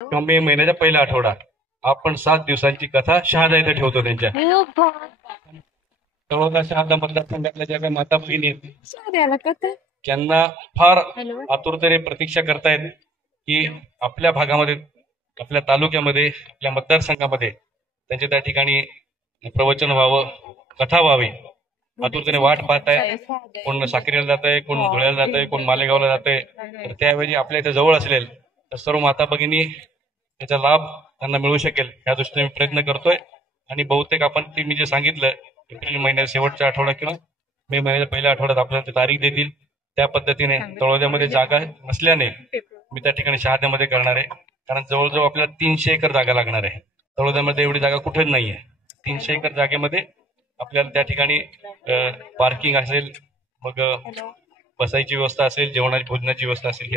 किंवा मे महिन्याच्या पहिला आठवडा आपण 7 दिवसांची कथा शहादा इथे ठेवतो त्यांच्या. तळोदा शहादा मतदारसंघातल्या ज्या काही माता भगिनी आहेत त्यांना फार आतुरतेने प्रतीक्षा करतायत की आपल्या भागामध्ये, आपल्या तालुक्यामध्ये, आपल्या मतदारसंघामध्ये त्यांच्या त्या ठिकाणी प्रवचन व्हावं, कथा व्हावी. आतुरतेने वाट पाहताय. कोण साक्रीला जात आहे, कोण धुळ्याला जात आहे, कोण मालेगावला जात आहे. तर त्याऐवजी आपल्या इथे जवळ असेल तर सर्व माता भगिनी त्याचा लाभ त्यांना मिळू शकेल या दृष्टीने मी प्रयत्न करतोय. आणि बहुतेक आपण ती मी जे सांगितलं एप्रिल महिन्याच्या शेवटच्या आठवडा किंवा मे महिन्याच्या पहिल्या आठवड्यात आपल्याला ते तारीख देतील. त्या पद्धतीने तळोद्यामध्ये जागा नसल्याने मी त्या ठिकाणी शहाद्यामध्ये करणार आहे. कारण जवळजवळ आपल्याला 300 एकर जागा लागणार आहे. तळोद्यामध्ये एवढी जागा कुठेच नाहीये. 300 एकर जागेमध्ये आपल्याला त्या ठिकाणी पार्किंग असेल, मग बसायची व्यवस्था असेल, जेवणाची भोजनाची व्यवस्था असेल, ही